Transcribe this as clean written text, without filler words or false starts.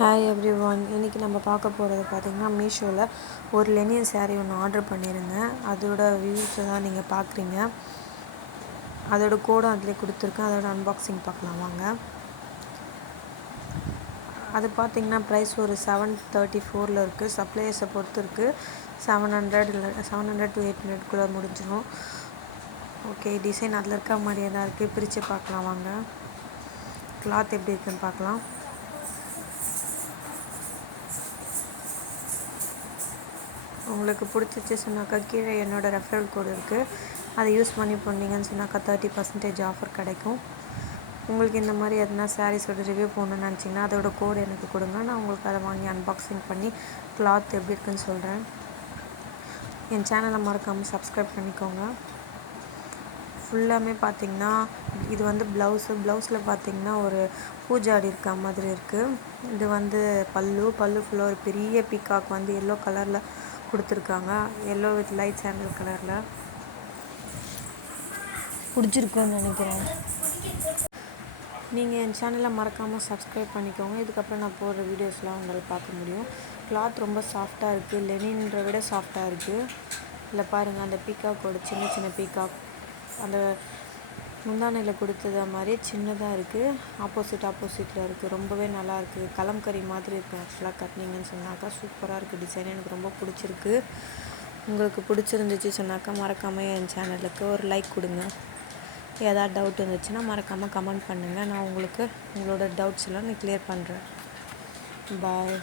Hi every one. இன்றைக்கி நம்ம பார்க்க போகிறது பார்த்திங்கன்னா மீஷோவில் ஒரு லெனின் saree ஒன்று ஆர்டர் பண்ணியிருந்தேன். அதோட வியூஸை தான் நீங்கள் பார்க்குறீங்க. அதோட கோடும் அதிலே கொடுத்துருக்கேன். அதோட அன்பாக்சிங் பார்க்கலாம் வாங்க. அது பார்த்திங்கன்னா ப்ரைஸ் ஒரு 734 இருக்குது. சப்ளையர்ஸை பொறுத்து இருக்குது. 700 இல்லை 700 to 800 முடிஞ்சிடும். ஓகே, டிசைன் அதில் இருக்க மாதிரியே தான் இருக்குது. பிரித்து பார்க்கலாம் வாங்க. கிளாத் எப்படி இருக்குன்னு பார்க்கலாம். உங்களுக்கு பிடிச்சிச்சு சொன்னாக்கா கீழே என்னோடய ரெஃபரல் கோடு இருக்குது. அதை யூஸ் பண்ணி போனீங்கன்னு சொன்னாக்கா 30% ஆஃபர் கிடைக்கும். உங்களுக்கு இந்த மாதிரி எதனா சாரீஸோட ரிவ்யூ போகணுன்னு நினச்சிங்கன்னா அதோட கோடு எனக்கு கொடுங்க. நான் உங்களுக்கு அதை வாங்கி அன்பாக்சிங் பண்ணி கிளாத் எப்படி இருக்குன்னு சொல்கிறேன். என் சேனலை மறக்காமல் சப்ஸ்கிரைப் பண்ணிக்கோங்க. ஃபுல்லாமே பார்த்திங்கன்னா இது வந்து ப்ளவுஸில் பார்த்திங்கன்னா ஒரு பூஜாடி இருக்க மாதிரி இருக்குது. இது வந்து பல்லு ஃபுல்லாக ஒரு பெரிய பீகாக் வந்து எல்லோ கலரில் கொடுத்துருக்காங்க. எல்லோ வித் லைட் சாண்டல் கலரில் பிடிச்சிருக்குன்னு நினைக்கிறேன். நீங்கள் என் சேனலை மறக்காமல் சப்ஸ்கிரைப் பண்ணிக்கோங்க. இதுக்கப்புறம் நான் போடுற வீடியோஸ்லாம் உங்களால் பார்க்க முடியும். கிளாத் ரொம்ப சாஃப்டாக இருக்குது. லெனின்ற விட சாஃப்டாக இருக்குது. இல்லை பாருங்கள், அந்த பீகாக்கோட சின்ன பீகாக் அந்த முந்தானையில் கொடுத்தது மாதிரி சின்னதாக இருக்குது. ஆப்போசிட்டில் இருக்குது. ரொம்பவே நல்லா இருக்குது. கலம்கரி மாதிரி இருக்குது. ஆக்சுவலாக கட்டினீங்கன்னு சொன்னாக்கா சூப்பராக இருக்குது. டிசைன் எனக்கு ரொம்ப பிடிச்சிருக்கு. உங்களுக்கு பிடிச்சிருந்துச்சு சொன்னாக்கா மறக்காமல் என் சேனலுக்கு ஒரு லைக் கொடுங்க. ஏதாவது டவுட் இருந்துச்சுன்னா மறக்காமல் கமெண்ட் பண்ணுங்கள். நான் உங்களோட டவுட்ஸ் எல்லாம் நான் கிளியர் பண்ணுறேன். பாய்.